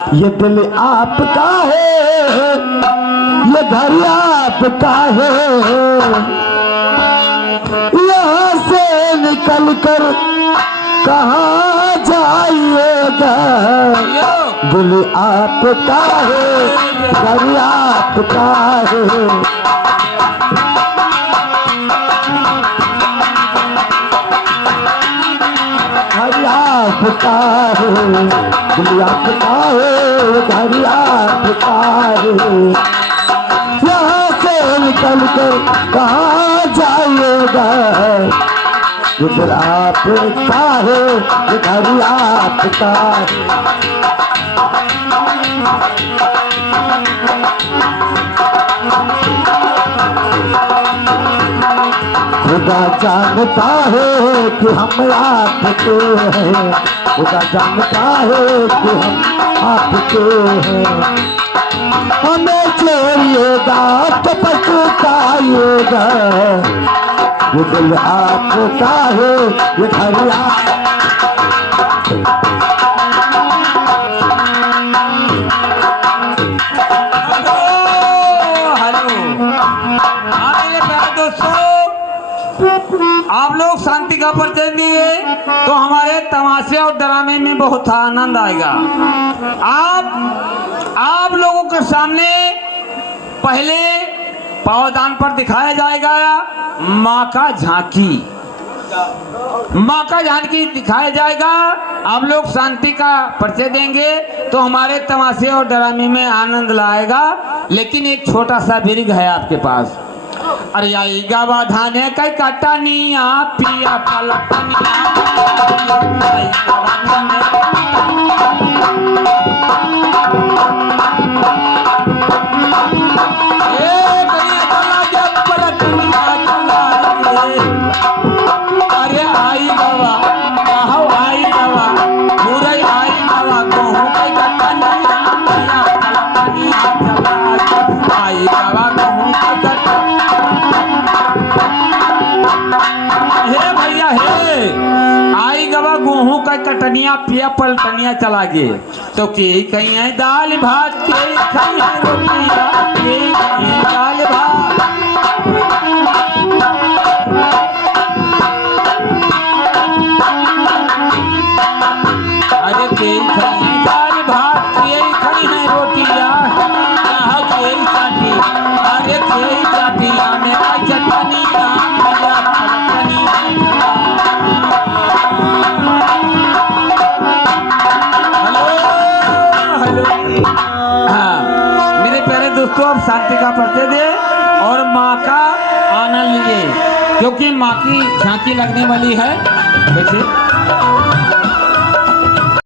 ये दिल आपका है, ये घर आपका है, यहाँ से निकल कर कहाँ जाइएगा। दिल आपका है, घर आपका है, आपका है, दिल आपका है, घर आपका है, यहाँ से निकल कर कहाँ जाइएगा। ये दिल आपका है, ये घर आपका है। खुदा जानता है कि हम आपके हैं, खुदा जानता है कि हम आपके हैं। हमें छोड़िएगा तो पछताइएगा। ये दिल आपका है, ये घर आप लोग शांति का परिचय दिए तो हमारे तमाशे और ड्रामे में बहुत आनंद आएगा। आप लोगों के सामने पहले पावदान पर दिखाया जाएगा माँ का झांकी, माँ का झांकी दिखाया जाएगा। आप लोग शांति का परिचय देंगे तो हमारे तमाशे और ड्रामे में आनंद लाएगा। लेकिन एक छोटा सा बिरग है आपके पास। अरे आई गवा धाने कई कटनिया पिया पलटनिया, आई गवा धाने ए कनिया चला जब पलटनिया चला रे। अरे आई गवा कहो आई गवा मुरई आई गवा कहूँ कई कटनिया पिया पलटनिया चला आई गवा कहूँ कई कटनिया। हे भैया हे आई गवा गेहूं का कटनिया पिया पलटनिया चला गे तो के कहीं है दाल भात के कहीं है रोटिया के कहीं है दाल भात। अरे के कहीं है दाल भात के कहीं है रोटिया कहाँ के काटी। अरे के काटिया मेरा चटनिया दोस्तों। अब शांति का परिचय दे और माँ का आनंद लीजिए क्योंकि माँ की झांकी लगने वाली है। वैसे